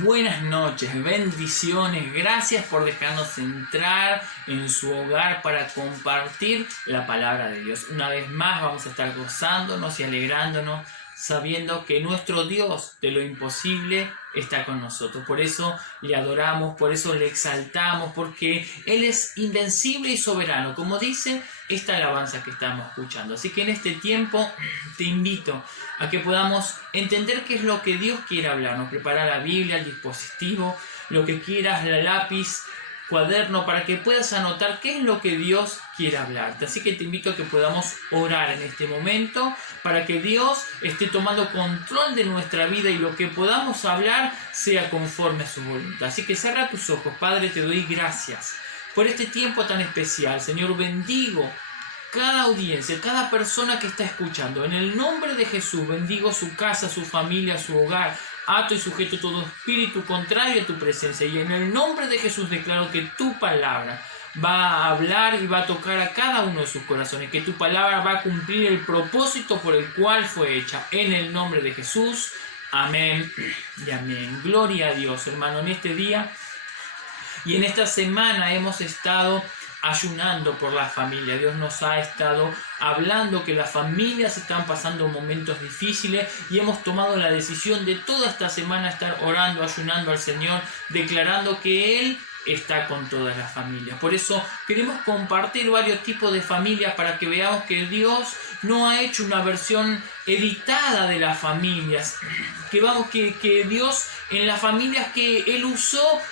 Buenas noches, bendiciones, gracias por dejarnos entrar en su hogar para compartir la palabra de Dios. Una vez más vamos a estar gozándonos y alegrándonos, sabiendo que nuestro Dios de lo imposible está con nosotros. Por eso le adoramos, por eso le exaltamos, porque Él es invencible y soberano, como dice esta alabanza que estamos escuchando. Así que en este tiempo te invito a que podamos entender qué es lo que Dios quiere hablarnos. Prepara la Biblia, el dispositivo, lo que quieras, la lápiz, cuaderno, para que puedas anotar qué es lo que Dios quiere hablarte. Así que te invito a que podamos orar en este momento para que Dios esté tomando control de nuestra vida y lo que podamos hablar sea conforme a su voluntad. Así que cierra tus ojos. Padre, te doy gracias por este tiempo tan especial. Señor, bendigo cada audiencia, cada persona que está escuchando. En el nombre de Jesús, bendigo su casa, su familia, su hogar. Ato y sujeto todo espíritu contrario a tu presencia. Y en el nombre de Jesús declaro que tu palabra va a hablar y va a tocar a cada uno de sus corazones. Que tu palabra va a cumplir el propósito por el cual fue hecha. En el nombre de Jesús. Amén y amén. Gloria a Dios, hermano. En este día y en esta semana hemos estado ayunando por la familia. Dios nos ha estado hablando que las familias están pasando momentos difíciles y hemos tomado la decisión de toda esta semana estar orando, ayunando al Señor, declarando que Él está con todas las familias. Por eso queremos compartir varios tipos de familias para que veamos que Dios no ha hecho una versión editada de las familias. Que Dios en las familias que Él usó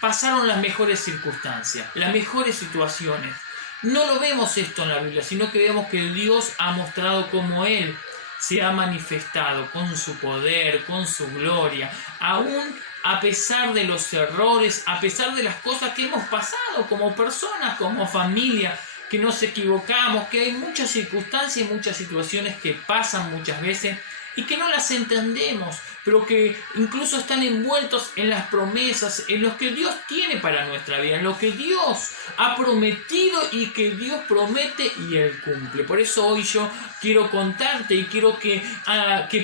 pasaron las mejores circunstancias, las mejores situaciones. No lo vemos esto en la Biblia, sino que vemos que Dios ha mostrado cómo Él se ha manifestado con su poder, con su gloria, aún a pesar de los errores, a pesar de las cosas que hemos pasado como personas, como familia, que nos equivocamos, que hay muchas circunstancias y muchas situaciones que pasan muchas veces y que no las entendemos, pero que incluso están envueltos en las promesas, en lo que Dios tiene para nuestra vida, en lo que Dios ha prometido y que Dios promete y Él cumple. Por eso hoy yo quiero contarte y quiero que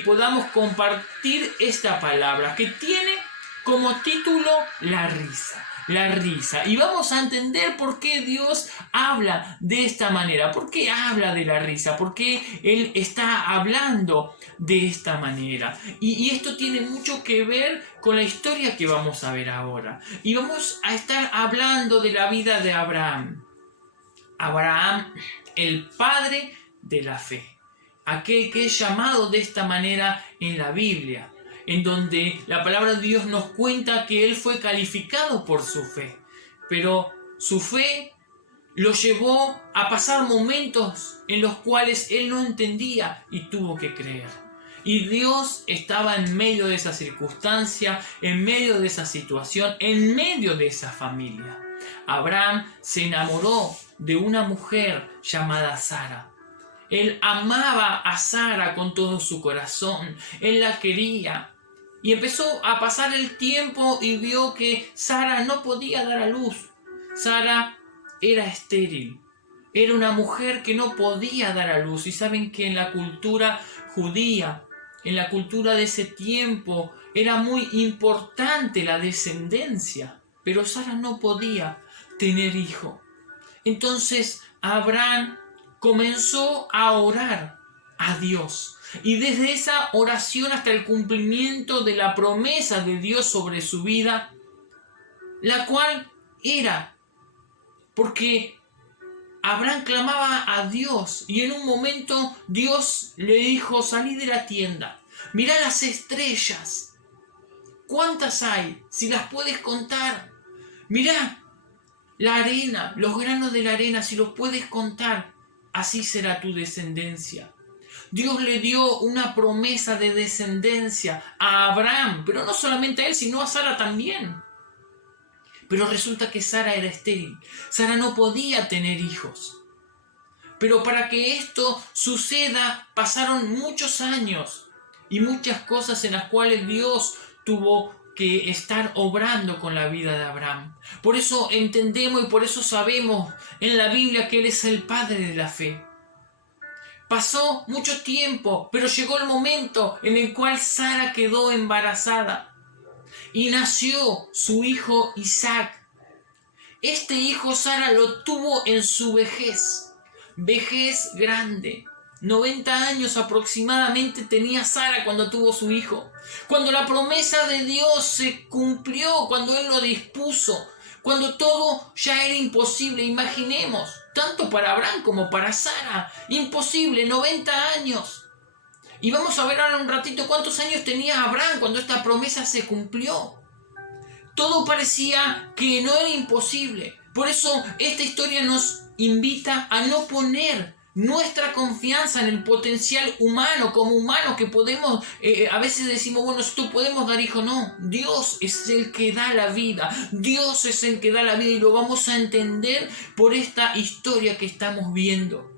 podamos compartir esta palabra que tiene como título la risa. La risa. Y vamos a entender por qué Dios habla de esta manera. ¿Por qué habla de la risa? ¿Por qué Él está hablando de esta manera? Y esto tiene mucho que ver con la historia que vamos a ver ahora. Y vamos a estar hablando de la vida de Abraham. Abraham, el padre de la fe. Aquel que es llamado de esta manera en la Biblia, en donde la palabra de Dios nos cuenta que él fue calificado por su fe, pero su fe lo llevó a pasar momentos en los cuales él no entendía y tuvo que creer. Y Dios estaba en medio de esa circunstancia, en medio de esa situación, en medio de esa familia. Abraham se enamoró de una mujer llamada Sara. Él amaba a Sara con todo su corazón, él la quería. Y empezó a pasar el tiempo y vio que Sara no podía dar a luz. Sara era estéril. Era una mujer que no podía dar a luz. Y saben que en la cultura judía, en la cultura de ese tiempo, era muy importante la descendencia. Pero Sara no podía tener hijo. Entonces Abraham comenzó a orar a Dios. Y desde esa oración hasta el cumplimiento de la promesa de Dios sobre su vida, la cual era porque Abraham clamaba a Dios y en un momento Dios le dijo: salí de la tienda, mirá las estrellas, ¿cuántas hay? Si las puedes contar, mirá la arena, los granos de la arena, si los puedes contar, así será tu descendencia. Dios le dio una promesa de descendencia a Abraham, pero no solamente a él, sino a Sara también. Pero resulta que Sara era estéril. Sara no podía tener hijos. Pero para que esto suceda, pasaron muchos años y muchas cosas en las cuales Dios tuvo que estar obrando con la vida de Abraham. Por eso entendemos y por eso sabemos en la Biblia que Él es el Padre de la fe. Pasó mucho tiempo, pero llegó el momento en el cual Sara quedó embarazada. y nació su hijo Isaac. Este hijo Sara lo tuvo en su vejez grande. 90 años aproximadamente tenía Sara cuando tuvo su hijo. Cuando la promesa de Dios se cumplió, cuando Él lo dispuso, cuando todo ya era imposible. Imaginemos, tanto para Abraham como para Sara, imposible, 90 años. Y vamos a ver ahora un ratito cuántos años tenía Abraham cuando esta promesa se cumplió. Todo parecía que no era imposible. Por eso esta historia nos invita a no poner nuestra confianza en el potencial humano, como humanos que podemos, a veces decimos, bueno, esto podemos dar hijo. No, Dios es el que da la vida. Dios es el que da la vida y lo vamos a entender por esta historia que estamos viendo.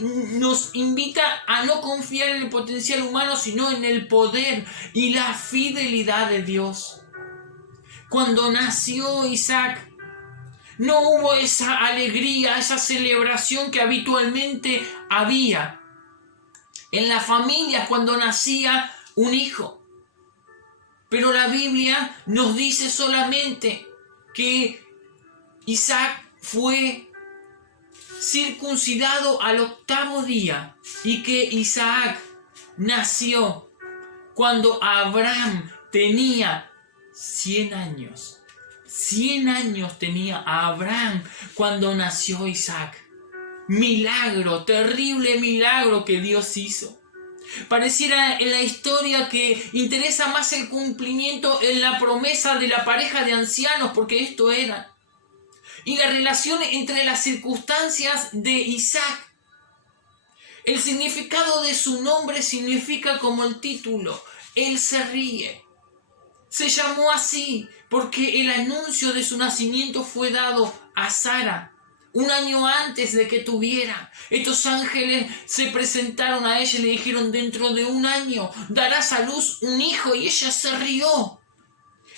Nos invita a no confiar en el potencial humano, sino en el poder y la fidelidad de Dios. Cuando nació Isaac, no hubo esa alegría, esa celebración que habitualmente había en las familias cuando nacía un hijo. Pero la Biblia nos dice solamente que Isaac fue circuncidado al 8º día y que Isaac nació cuando Abraham tenía 100 años. 100 años tenía Abraham cuando nació Isaac. Milagro, terrible milagro que Dios hizo. Pareciera en la historia que interesa más el cumplimiento en la promesa de la pareja de ancianos, porque esto era. Y la relación entre las circunstancias de Isaac. El significado de su nombre significa como el título, Él se ríe. Se llamó así porque el anuncio de su nacimiento fue dado a Sara 1 año antes de que tuviera. Estos ángeles se presentaron a ella y le dijeron: dentro de 1 año darás a luz un hijo, y ella se rió.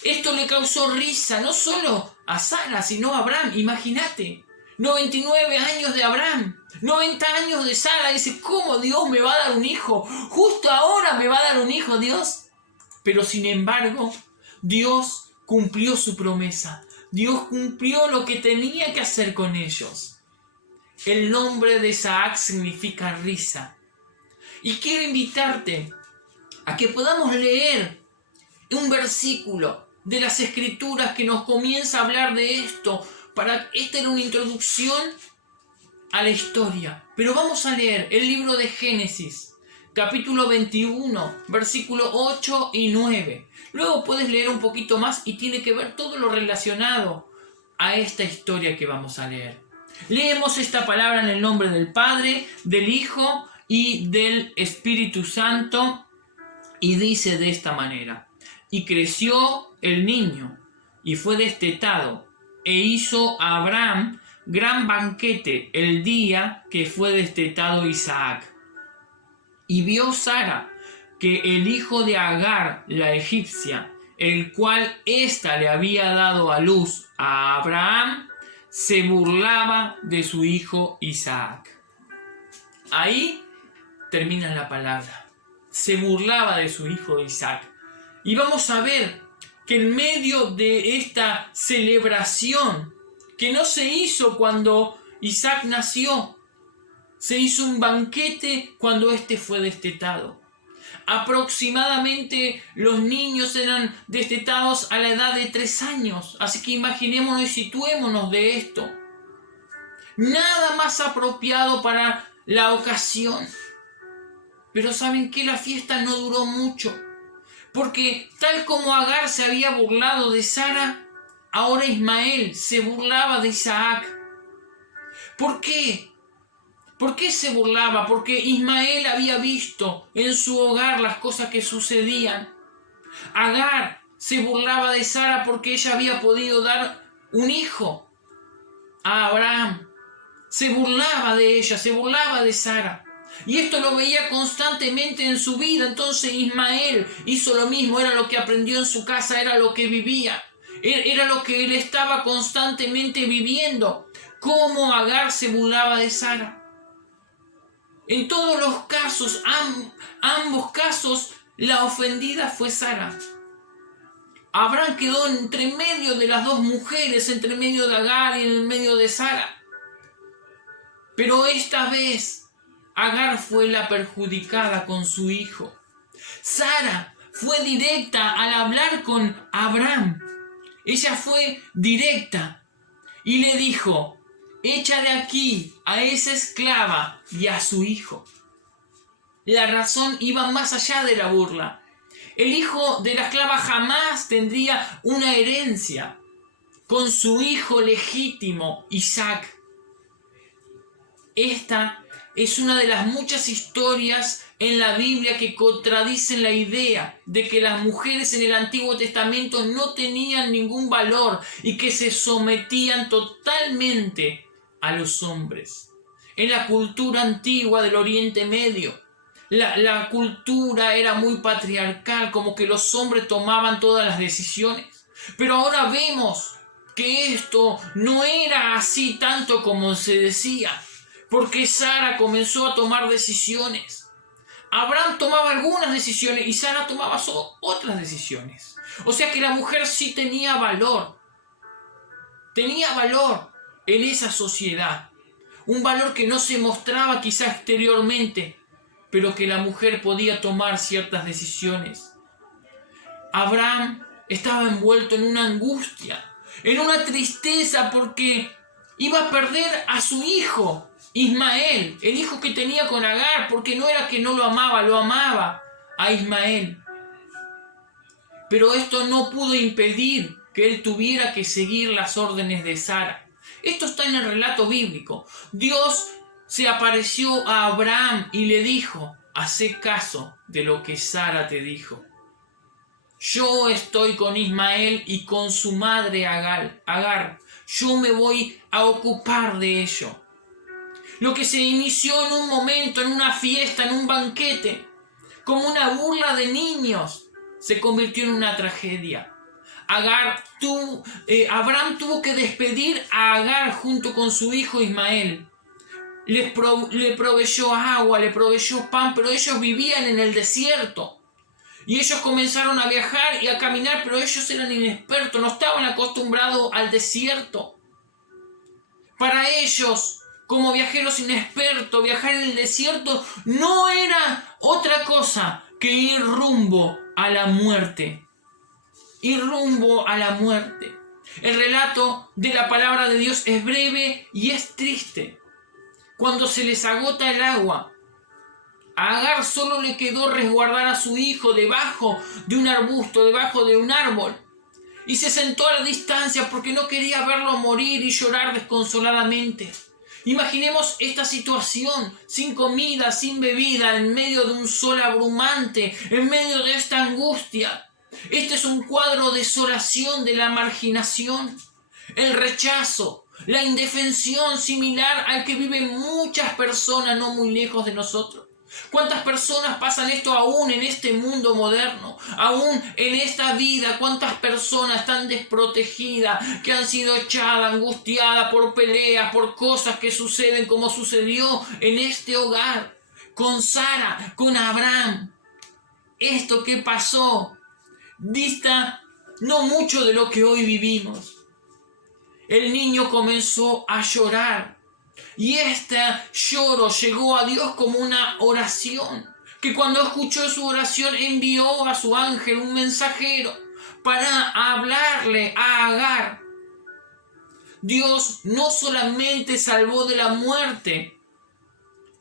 Esto le causó risa no solo a Sara, sino a Abraham. Imagínate, 99 años de Abraham, 90 años de Sara. Dice: ¿cómo Dios me va a dar un hijo? Justo ahora me va a dar un hijo Dios. Pero sin embargo, Dios cumplió su promesa. Dios cumplió lo que tenía que hacer con ellos. El nombre de Isaac significa risa. Y quiero invitarte a que podamos leer un versículo de las Escrituras que nos comienza a hablar de esto. Esta era una introducción a la historia. Pero vamos a leer el libro de Génesis, capítulo 21, versículo 8 y 9. Luego puedes leer un poquito más y tiene que ver todo lo relacionado a esta historia que vamos a leer. Leemos esta palabra en el nombre del Padre, del Hijo y del Espíritu Santo, y dice de esta manera: y creció el niño y fue destetado, e hizo a Abraham gran banquete el día que fue destetado Isaac. Y vio Sara que el hijo de Agar, la egipcia, el cual ésta le había dado a luz a Abraham, se burlaba de su hijo Isaac. Ahí termina la palabra. Se burlaba de su hijo Isaac. Y vamos a ver que en medio de esta celebración, que no se hizo cuando Isaac nació, se hizo un banquete cuando éste fue destetado. Aproximadamente los niños eran destetados a la edad de 3 años. Así que imaginémonos y situémonos de esto. Nada más apropiado para la ocasión. Pero ¿saben qué? La fiesta no duró mucho. Porque tal como Agar se había burlado de Sara, ahora Ismael se burlaba de Isaac. ¿Por qué? ¿Por qué se burlaba? Porque Ismael había visto en su hogar las cosas que sucedían. Agar se burlaba de Sara porque ella había podido dar un hijo a Abraham. Se burlaba de ella, se burlaba de Sara. Y esto lo veía constantemente en su vida. Entonces Ismael hizo lo mismo, era lo que aprendió en su casa, era lo que vivía. Era lo que él estaba constantemente viviendo. Cómo Agar se burlaba de Sara. En todos los casos, ambos casos, la ofendida fue Sara. Abraham quedó entre medio de las dos mujeres, entre medio de Agar y en medio de Sara. Pero esta vez Agar fue la perjudicada con su hijo. Sara fue directa al hablar con Abraham. Ella fue directa y le dijo: echa de aquí a esa esclava y a su hijo. La razón iba más allá de la burla. El hijo de la esclava jamás tendría una herencia con su hijo legítimo, Isaac. Esta es una de las muchas historias en la Biblia que contradicen la idea de que las mujeres en el Antiguo Testamento no tenían ningún valor y que se sometían totalmente a los hombres. En la cultura antigua del Oriente Medio, la cultura era muy patriarcal, como que los hombres tomaban todas las decisiones. Pero ahora vemos que esto no era así tanto como se decía, porque Sara comenzó a tomar decisiones. Abraham tomaba algunas decisiones y Sara tomaba otras decisiones. O sea que la mujer sí tenía valor. Tenía valor en esa sociedad. Un valor que no se mostraba quizá exteriormente, pero que la mujer podía tomar ciertas decisiones. Abraham estaba envuelto en una angustia, en una tristeza, porque iba a perder a su hijo Ismael, el hijo que tenía con Agar, porque no era que no lo amaba a Ismael. Pero esto no pudo impedir que él tuviera que seguir las órdenes de Sara. Esto está en el relato bíblico. Dios se apareció a Abraham y le dijo: hacé caso de lo que Sara te dijo. Yo estoy con Ismael y con su madre Agar. Yo me voy a ocupar de ello. Lo que se inició en un momento, en una fiesta, en un banquete, como una burla de niños, se convirtió en una tragedia. Abraham tuvo que despedir a Agar junto con su hijo Ismael. Le proveyó agua, le proveyó pan, pero ellos vivían en el desierto. Y ellos comenzaron a viajar y a caminar, pero ellos eran inexpertos, no estaban acostumbrados al desierto. Para ellos, como viajeros inexpertos, viajar en el desierto no era otra cosa que ir rumbo a la muerte. Ir rumbo a la muerte. El relato de la palabra de Dios es breve y es triste. Cuando se les agota el agua, a Agar solo le quedó resguardar a su hijo debajo de un arbusto, debajo de un árbol. Y se sentó a la distancia porque no quería verlo morir y llorar desconsoladamente. Imaginemos esta situación, sin comida, sin bebida, en medio de un sol abrumante, en medio de esta angustia. Este es un cuadro de desolación, de la marginación, el rechazo, la indefensión similar al que viven muchas personas no muy lejos de nosotros. ¿Cuántas personas pasan esto aún en este mundo moderno? Aún en esta vida, ¿cuántas personas están desprotegidas, que han sido echadas, angustiadas por peleas, por cosas que suceden como sucedió en este hogar? Con Sara, con Abraham. Esto que pasó dista no mucho de lo que hoy vivimos. El niño comenzó a llorar. Y este lloro llegó a Dios como una oración, que cuando escuchó su oración envió a su ángel un mensajero para hablarle a Agar. Dios no solamente salvó de la muerte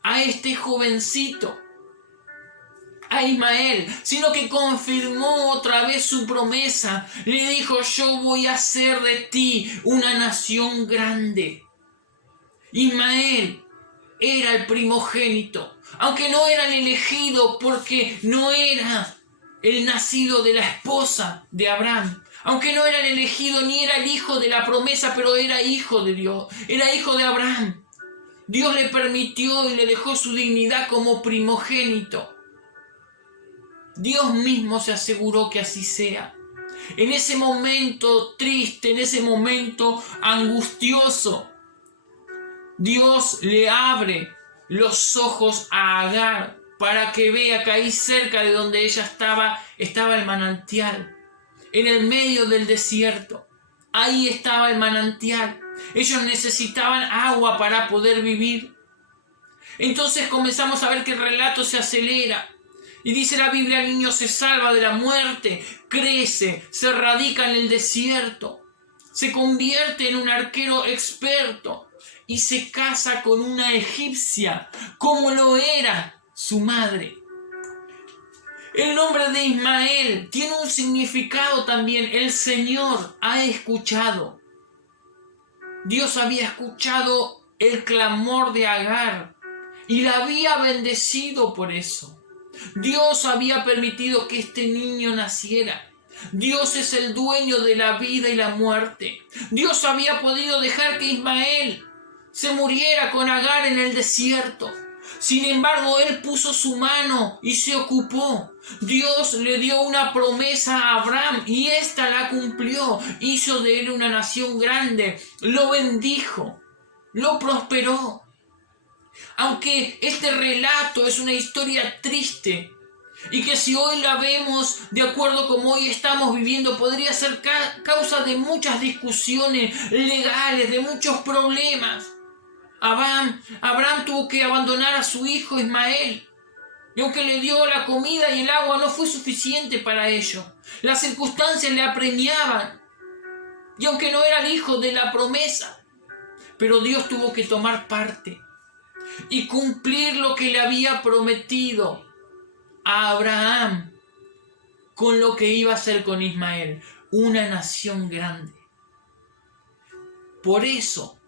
a este jovencito, a Ismael, sino que confirmó otra vez su promesa. Le dijo: yo voy a hacer de ti una nación grande. Ismael era el primogénito, aunque no era el elegido porque no era el nacido de la esposa de Abraham, aunque no era el elegido ni era el hijo de la promesa, pero era hijo de Dios, era hijo de Abraham. Dios le permitió y le dejó su dignidad como primogénito. Dios mismo se aseguró que así sea. En ese momento triste, en ese momento angustioso, Dios le abre los ojos a Agar para que vea que ahí cerca de donde ella estaba el manantial. en el medio del desierto. Ahí estaba el manantial. Ellos necesitaban agua para poder vivir. Entonces comenzamos a ver que el relato se acelera. Y dice la Biblia, el niño se salva de la muerte, crece, se radica en el desierto, se convierte en un arquero experto y se casa con una egipcia, como lo era su madre. El nombre de Ismael tiene un significado también. El Señor ha escuchado. Dios había escuchado el clamor de Agar y la había bendecido por eso. Dios había permitido que este niño naciera. Dios es el dueño de la vida y la muerte. Dios había podido dejar que Ismael se muriera con Agar en el desierto. Sin embargo, él puso su mano y se ocupó. Dios le dio una promesa a Abraham y ésta la cumplió. Hizo de él una nación grande, lo bendijo, lo prosperó. Aunque este relato es una historia triste y que si hoy la vemos de acuerdo como hoy estamos viviendo, podría ser causa de muchas discusiones legales, de muchos problemas. Abraham tuvo que abandonar a su hijo Ismael. Y aunque le dio la comida y el agua, no fue suficiente para ello. Las circunstancias le apremiaban. Y aunque no era el hijo de la promesa, pero Dios tuvo que tomar parte y cumplir lo que le había prometido a Abraham con lo que iba a hacer con Ismael, una nación grande. Por eso,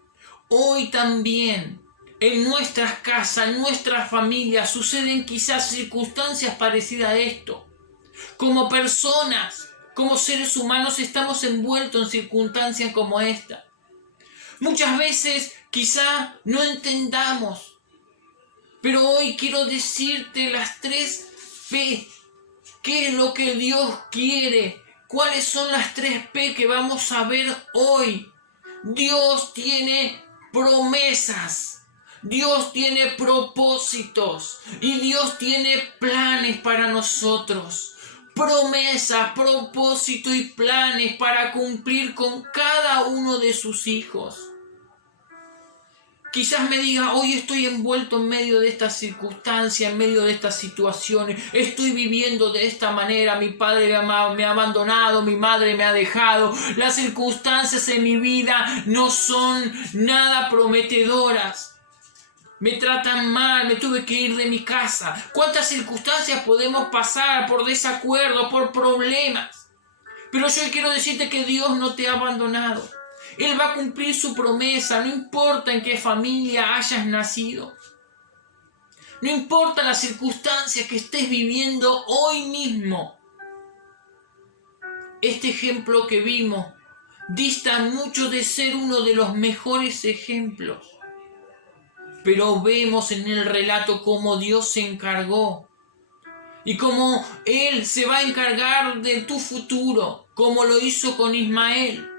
hoy también en nuestras casas, en nuestras familias, suceden quizás circunstancias parecidas a esto. Como personas, como seres humanos, estamos envueltos en circunstancias como esta. Muchas veces quizá no entendamos, pero hoy quiero decirte las 3 P. ¿Qué es lo que Dios quiere? ¿Cuáles son las 3 P que vamos a ver hoy? Dios tiene promesas, Dios tiene propósitos y Dios tiene planes para nosotros. Promesas, propósitos y planes para cumplir con cada uno de sus hijos. Quizás me diga, hoy estoy envuelto en medio de estas circunstancias, en medio de estas situaciones, estoy viviendo de esta manera, mi padre me ha abandonado, mi madre me ha dejado, las circunstancias en mi vida no son nada prometedoras. Me tratan mal, me tuve que ir de mi casa. ¿Cuántas circunstancias podemos pasar por desacuerdo, por problemas? Pero yo quiero decirte que Dios no te ha abandonado. Él va a cumplir su promesa, no importa en qué familia hayas nacido. No importa las circunstancias que estés viviendo hoy mismo. Este ejemplo que vimos dista mucho de ser uno de los mejores ejemplos. Pero vemos en el relato cómo Dios se encargó y cómo Él se va a encargar de tu futuro, como lo hizo con Ismael.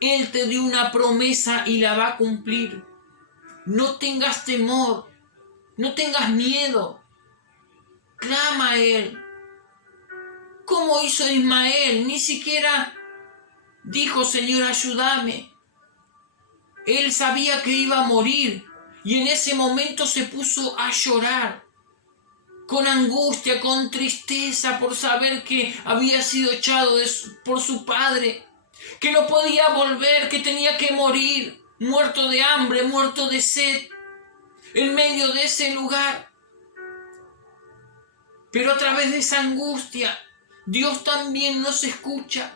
Él te dio una promesa y la va a cumplir. No tengas temor, no tengas miedo. Clama a Él. ¿Cómo hizo Ismael? Ni siquiera dijo, Señor, ayúdame. Él sabía que iba a morir y en ese momento se puso a llorar. Con angustia, con tristeza por saber que había sido echado por su padre. Que no podía volver, que tenía que morir, muerto de hambre, muerto de sed, en medio de ese lugar. Pero a través de esa angustia, Dios también nos escucha,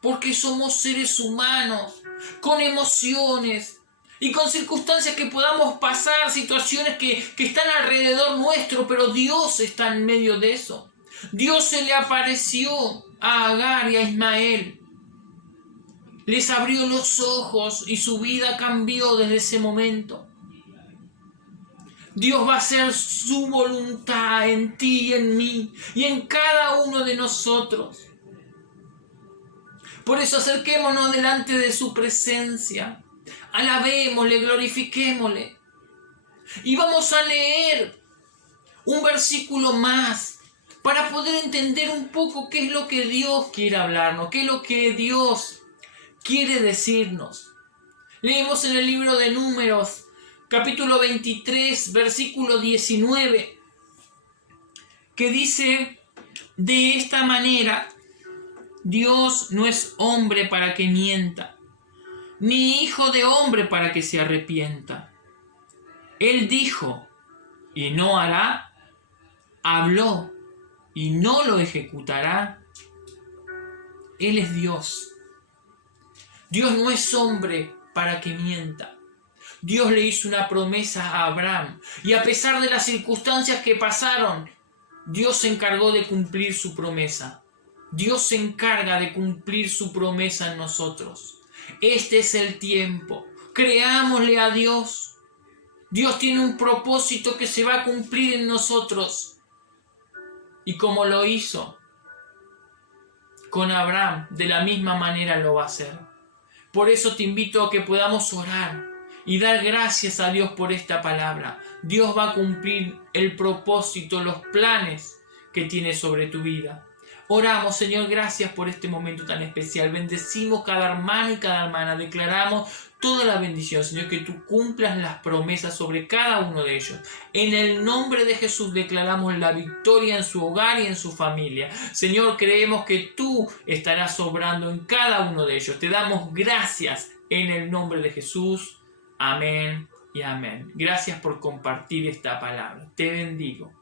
porque somos seres humanos, con emociones y con circunstancias que podamos pasar, situaciones que están alrededor nuestro, pero Dios está en medio de eso. Dios se le apareció a Agar y a Ismael. Les abrió los ojos y su vida cambió desde ese momento. Dios va a hacer su voluntad en ti y en mí y en cada uno de nosotros. Por eso acerquémonos delante de su presencia. Alabémosle, glorifiquémosle. Y vamos a leer un versículo más para poder entender un poco qué es lo que Dios quiere hablarnos, qué es lo que Dios quiere decirnos. Leemos en el libro de Números, capítulo 23, versículo 19, que dice de esta manera: Dios no es hombre para que mienta, ni hijo de hombre para que se arrepienta. Él dijo y no hará, habló y no lo ejecutará. Él es Dios. Dios no es hombre para que mienta. Dios le hizo una promesa a Abraham y a pesar de las circunstancias que pasaron, Dios se encargó de cumplir su promesa. Dios se encarga de cumplir su promesa en nosotros. Este es el tiempo. Creámosle a Dios. Dios tiene un propósito que se va a cumplir en nosotros. Y como lo hizo con Abraham, de la misma manera lo va a hacer. Por eso te invito a que podamos orar y dar gracias a Dios por esta palabra. Dios va a cumplir el propósito, los planes que tiene sobre tu vida. Oramos, Señor, gracias por este momento tan especial. Bendecimos cada hermano y cada hermana. Declaramos toda la bendición, Señor, que tú cumplas las promesas sobre cada uno de ellos. En el nombre de Jesús declaramos la victoria en su hogar y en su familia. Señor, creemos que tú estarás obrando en cada uno de ellos. Te damos gracias en el nombre de Jesús. Amén y amén. Gracias por compartir esta palabra. Te bendigo.